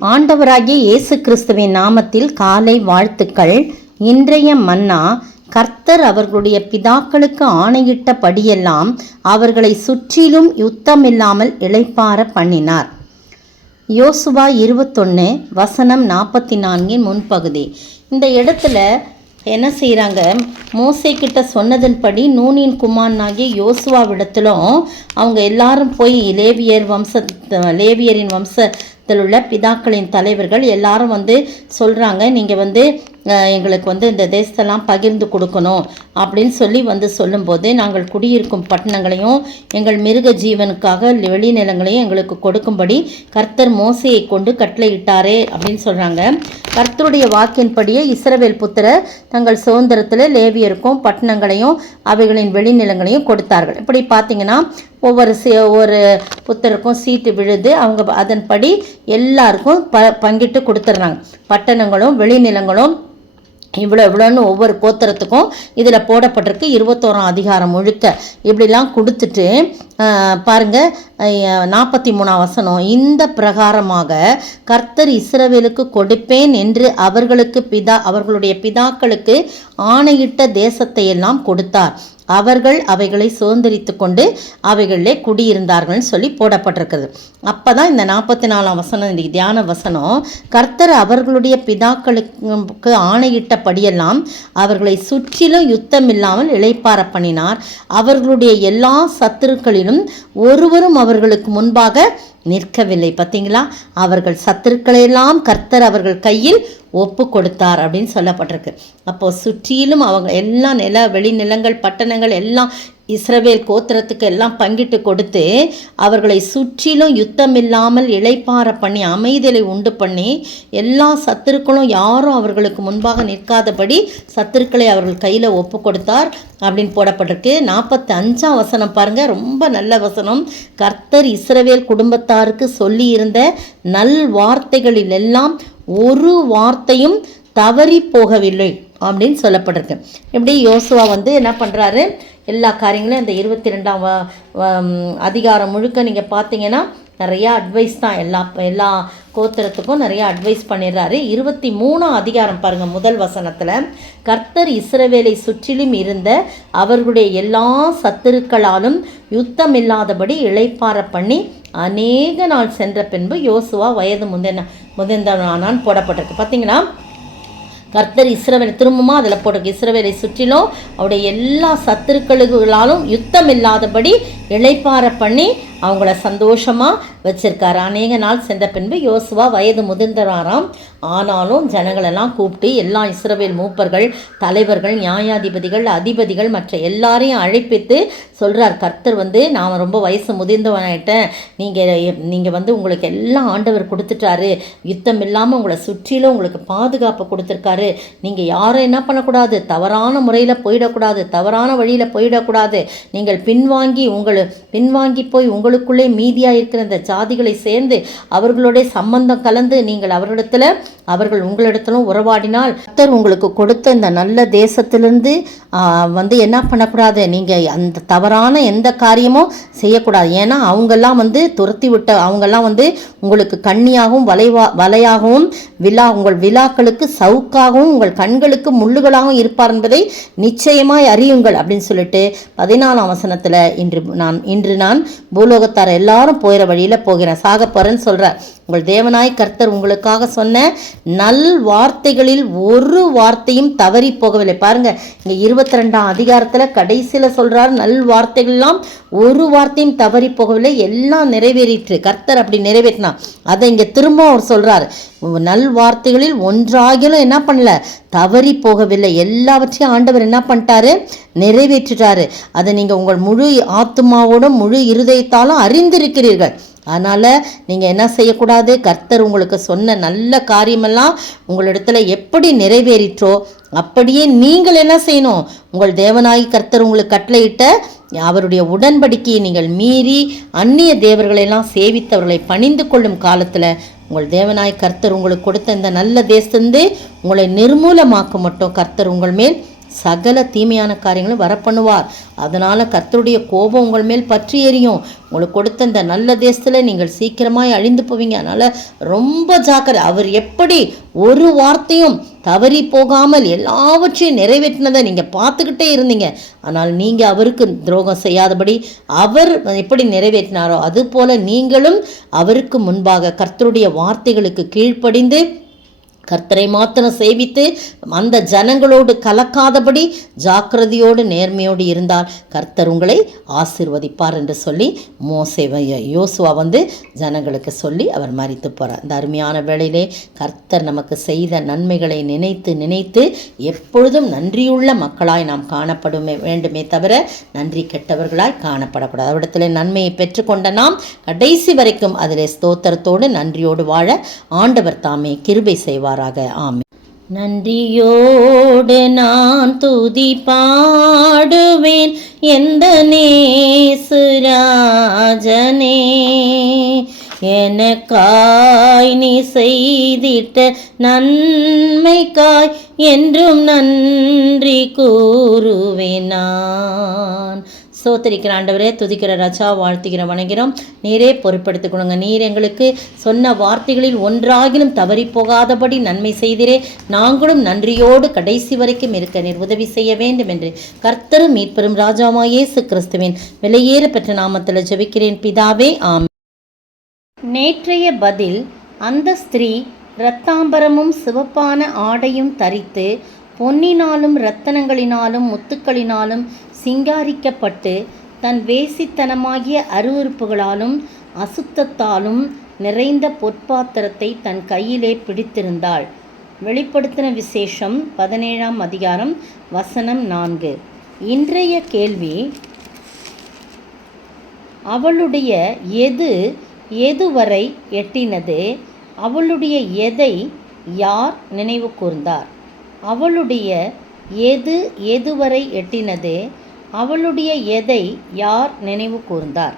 ஆண்டவராகிய இயேசு கிறிஸ்துவின் நாமத்தில் காலை வாழ்த்துக்கள். இன்றைய மன்னா, கர்த்தர் அவர்களுடைய பிதாக்களுக்கு ஆணையிட்டபடியெல்லாம் அவர்களை சுற்றிலும் யுத்தமில்லாமல் இளைப்பாற பண்ணினார். யோசுவா 21 வசனம் 44 முன்பகுதி. இந்த இடத்துல என்ன செய்கிறாங்க, மோசே கிட்ட சொன்னதன்படி நூனின் குமாரனாகிய யோசுவாவிடத்திலும் அவங்க எல்லாரும் போய் லேவியரின் வம்சத்தில் உள்ள பிதாக்களின் தலைவர்கள் எல்லாரும் சொல்கிறாங்க, நீங்கள் எங்களுக்கு இந்த தேசத்தெல்லாம் பகிர்ந்து கொடுக்கணும் அப்படின்னு சொல்லும்போது, நாங்கள் குடியிருக்கும் பட்டணங்களையும் எங்கள் மிருக ஜீவனுக்காக வெளிநிலங்களையும் எங்களுக்கு கொடுக்கும்படி கர்த்தர் மோசையை கொண்டு கட்டளையிட்டாரே அப்படின்னு சொல்கிறாங்க. கர்த்தருடைய வாக்கின்படியே இஸ்ரவேல் புத்திரர் தங்கள் சுதந்திரத்தில் லேவியருக்கும் பட்டணங்களையும் அவைகளின் வெளிநிலங்களையும் கொடுத்தார்கள். இப்படி பார்த்தீங்கன்னா ஒவ்வொரு புத்தருக்கும் சீட்டு விழுது, அவங்க அதன்படி எல்லாருக்கும் பங்கிட்டு கொடுத்துட்றாங்க. பட்டணங்களும் வெளிநிலங்களும் இவ்வளோன்னு ஒவ்வொரு கோத்திரத்துக்கும் இதில் போடப்பட்டிருக்கு. 21ஆம் அதிகாரம் முழுக்க இப்படிலாம் கொடுத்துட்டு பாருங்கள், 43ஆம் வசனம், இந்த பிரகாரமாக கர்த்தர் இஸ்ரவேலுக்கு கொடுப்பேன் என்று அவர்களுடைய பிதாக்களுக்கு ஆணையிட்ட தேசத்தை எல்லாம் கொடுத்தார். அவர்கள் அவைகளை சுதந்திரித்து கொண்டு அவைகளிலே குடியிருந்தார்கள்னு சொல்லி போடப்பட்டிருக்குது. அப்போ தான் இந்த 44ஆம் வசனம், இந்த தியான வசனம், கர்த்தர் அவர்களுடைய பிதாக்களுக்கு ஆணையிட்டபடியெல்லாம் அவர்களை சுற்றிலும் யுத்தமில்லாமல் இளைப்பாற பண்ணினார். அவர்களுடைய எல்லா சத்துருக்களிலும் ஒருவரும் அவர்களுக்கு முன்பாக நிற்கவில்லை. பார்த்தீங்களா, அவர்கள் சத்துருக்களெல்லாம் கர்த்தர் அவர்கள் கையில் ஒப்பு கொடுத்தார் அப்படின்னு சொல்லப்பட்டிருக்கு. அப்போது சுற்றிலும் அவங்க எல்லாம் வெளிநிலங்கள் பட்டணங்கள் எல்லாம் இஸ்ரவேல் கோத்திரத்துக்கு எல்லாம் பங்கிட்டு கொடுத்து அவர்களை சுற்றிலும் யுத்தமில்லாமல் இளைப்பாற பண்ணி அமைதலை உண்டு பண்ணி எல்லா சத்துருக்களும் யாரும் அவர்களுக்கு முன்பாக நிற்காதபடி சத்துருக்களை அவர்கள் கையில் ஒப்பு கொடுத்தார் அப்படின்னு போடப்பட்டிருக்கு. 45ஆம் வசனம் பாருங்கள், ரொம்ப நல்ல வசனம். கர்த்தர் இஸ்ரவேல் குடும்பத்தாருக்கு சொல்லி இருந்த நல் வார்த்தைகளில் எல்லாம் ஒரு வார்த்தையும் தவறி போகவில்லை அப்படின்னு சொல்லப்பட்டிருக்கு. இப்படி யோசுவா என்ன பண்ணுறாரு, எல்லா காரியங்களையும் அந்த 22ஆம் அதிகாரம் முழுக்க நீங்கள் பார்த்தீங்கன்னா நிறையா அட்வைஸ் தான், எல்லா கோத்திரத்துக்கும் நிறையா அட்வைஸ் பண்ணிடுறாரு. 23ஆம் அதிகாரம் பாருங்கள், முதல் வசனத்தில், கர்த்தர் இஸ்ரவேலை சுற்றிலும் இருந்த அவர்களுடைய எல்லா சத்துருக்களாலும் யுத்தமில்லாதபடி இளைப்பாற பண்ணி அநேக நாள் சென்ற பின்பு யோசுவா வயது முதிர்ந்தவனானான் போடப்பட்டிருக்கு. பார்த்தீங்கன்னா கர்த்தர் இஸ்ரவேலை திரும்பமா அதில் போட்டிருக்கு, இஸ்ரவேலை சுற்றிலும் அவருடைய எல்லா சத்துருக்களாலும் யுத்தம் இல்லாதபடி இளைப்பாற பண்ணி அவங்கள சந்தோஷமாக வச்சிருக்காரு. அநேக நாள் சென்ற பின்பு யோசுவா வயது முதிர்ந்தவராம். ஆனாலும் ஜனங்களெல்லாம் கூப்பிட்டு எல்லா இஸ்ரவேல் மூப்பர்கள், தலைவர்கள், நியாயாதிபதிகள், அதிபதிகள் மற்ற எல்லாரையும் அழைப்பித்து சொல்கிறார், கர்த்தர் நான் ரொம்ப வயசு முதிர்ந்தவனாயிட்டேன், நீங்கள் உங்களுக்கு எல்லாம் ஆண்டவர் கொடுத்துட்டாரு, யுத்தம் இல்லாமல் உங்களை சுற்றிலும் உங்களுக்கு பாதுகாப்பு கொடுத்துருக்காரு, நீங்கள் யாரும் என்ன பண்ணக்கூடாது, தவறான முறையில் போயிடக்கூடாது, தவறான வழியில் போயிடக்கூடாது, நீங்கள் பின்வாங்கி போய் உங்களுக்குள்ளே மீதியாக இருக்கிற இந்த ஜாதிகளை சேர்ந்து அவர்களுடைய சம்பந்தம் கலந்து நீங்கள் அவர்கள் உங்களிடத்திலும் உறவாடினால் கர்த்தர் உங்களுக்கு கொடுத்த இந்த நல்ல தேசத்திலிருந்து என்ன பண்ணக்கூடாது, நீங்கள் அந்த தவறான எந்த காரியமும் செய்யக்கூடாது. ஏன்னா அவங்கெல்லாம் துரத்தி விட்ட அவங்கெல்லாம் உங்களுக்கு கண்ணியாகவும் வலையாகவும் உங்கள் விழாக்களுக்கு சவுக்காகவும் உங்கள் கண்களுக்கு முள்ளுகளாகவும் இருப்பார் என்பதை நிச்சயமாய் அறியுங்கள் அப்படின்னு சொல்லிட்டு 14ஆம் வசனத்தில், இன்று நான் பூலோகத்தார் எல்லாரும் போகிற வழியில் போகிறேன், சாக போகிறேன்னு சொல்கிறார். உங்கள் தேவனாய் கர்த்தர் உங்களுக்காக சொன்ன நல் வார்த்தைகளில் ஒரு வார்த்தையும் தவறி போகவில்லை. பாருங்கள், இங்கே 22ஆம் அதிகாரத்தில் கடைசியில் சொல்கிறார், நல் வார்த்தைகள்லாம் ஒரு வார்த்தையும் தவறி போகவில்லை, எல்லாம் நிறைவேறிற்று. கர்த்தர் அப்படி நிறைவேற்றினா அதை இங்கே திரும்ப அவர் சொல்கிறார், நல் வார்த்தைகளில் ஒன்றாகிலும் என்ன பண்ணல, தவறி போகவில்லை, எல்லாவற்றையும் ஆண்டவர் என்ன பண்ணிட்டாரு, நிறைவேற்றிட்டாரு. அதை நீங்கள் உங்கள் முழு ஆத்துமாவோடும் முழு இருதயத்தாலும் அறிந்திருக்கிறீர்கள். அதனால் நீங்கள் என்ன செய்யக்கூடாது, கர்த்தர் உங்களுக்கு சொன்ன நல்ல காரியமெல்லாம் உங்களிடத்துல எப்படி நிறைவேறிற்றோ அப்படியே நீங்கள் என்ன செய்யணும், உங்கள் தேவனாகி கர்த்தர் உங்களுக்கு கட்டளையிட்ட அவருடைய உடன்படிக்கையை நீங்கள் மீறி அந்நிய தேவர்களெல்லாம் சேவித்தவர்களை பணிந்து கொள்ளும் காலத்தில் உங்கள் தேவனாய் கர்த்தர் உங்களுக்கு கொடுத்த இந்த நல்ல தேசத்திலிருந்து உங்களை நிர்மூலமாக்க மட்டும் கர்த்தர் உங்கள் மேல் சகல தீமையான காரியங்களும் வரப்பண்ணுவார். அதனால் கர்த்தருடைய கோபம் உங்கள் மேல் பற்றி எரியும். உங்களுக்கு கொடுத்த இந்த நல்ல தேசத்தில் நீங்கள் சீக்கிரமாய் அழிந்து போவீங்க. அதனால் ரொம்ப ஜாக்கிரதை. அவர் எப்படி ஒரு வார்த்தையும் தவறி போகாமல் எல்லாவற்றையும் நிறைவேற்றினதை நீங்கள் பார்த்துக்கிட்டே இருந்தீங்க. ஆனால் நீங்கள் அவருக்கு துரோகம் செய்யாதபடி அவர் எப்படி நிறைவேற்றினாரோ அதுபோல் நீங்களும் அவருக்கு முன்பாக கர்த்தருடைய வார்த்தைகளுக்கு கீழ்ப்படிந்து கர்த்தரை மாத்திரம் சேவித்து அந்த ஜனங்களோடு கலக்காதபடி ஜாக்கிரதையோடு நேர்மையோடு இருந்தால் கர்த்தர் உங்களை ஆசீர்வதிப்பார் என்று சொல்லி யோசுவா ஜனங்களுக்கு சொல்லி அவர் மரித்து போகிறார். இந்த அருமையான வேளையிலே கர்த்தர் நமக்கு செய்த நன்மைகளை நினைத்து நினைத்து எப்பொழுதும் நன்றியுள்ள மக்களாய் நாம் காணப்படுமே வேண்டுமே தவிர நன்றி கெட்டவர்களாய் காணப்படக்கூடாது. அவரிடத்தில் நன்மையை பெற்றுக்கொண்ட நாம் கடைசி வரைக்கும் அதிலே ஸ்தோத்திரத்தோடு நன்றியோடு வாழ ஆண்டவர் தாமே கிருபை செய்வார். ஆமென். நன்றியோடு நான் துதி பாடுவேன் எந்த நேசுராஜனே, எனக்காய் நீ செய்திட்ட நன்மைக்காய் என்றும் நன்றி கூறுவேன் நான். சோத்தரிக்கிற ஆண்டவரே, துதிக்கிற ராஜா, வாழ்த்துகிற வணங்குகிறோம். நீரே பொறுப்படுத்திக் கொடுங்க. நீர் எங்களுக்கு சொன்ன வார்த்தைகளில் ஒன்றாகிலும் தவறி போகாதபடி நன்மை செய்திரே. நாங்களும் நன்றியோடு கடைசி வரைக்கும் இருக்க நீர் உதவி செய்ய வேண்டும் என்று கர்த்தரும் மீட்பெரும் ராஜாவாகிய இயேசு கிறிஸ்துவின் விலையேற பெற்ற நாமத்தில் ஜெபிக்கிறேன் பிதாவே, ஆமென். நேற்றைய பதில், அந்த ஸ்திரீ இரத்தாம்பரமும் சிவப்பான ஆடையும் தரித்து பொன்னினாலும் இரத்தனங்களினாலும் முத்துக்களினாலும் சிங்காரிக்கப்பட்டு தன் வேசித்தனமாகிய அருவருப்புகளாலும் அசுத்தத்தாலும் நிறைந்த பொற்பாத்திரத்தை தன் கையிலே பிடித்திருந்தாள். வெளிப்படுத்தின விசேஷம் 17ஆம் அதிகாரம் வசனம் 4. இன்றைய கேள்வி, அவளுடைய எதுவரை எட்டினது? அவளுடைய எதை யார் நினைவு கூர்ந்தார்? அவளுடைய எதுவரை எட்டினது? அவளுடைய எதை யார் நினைவு கூர்ந்தார்?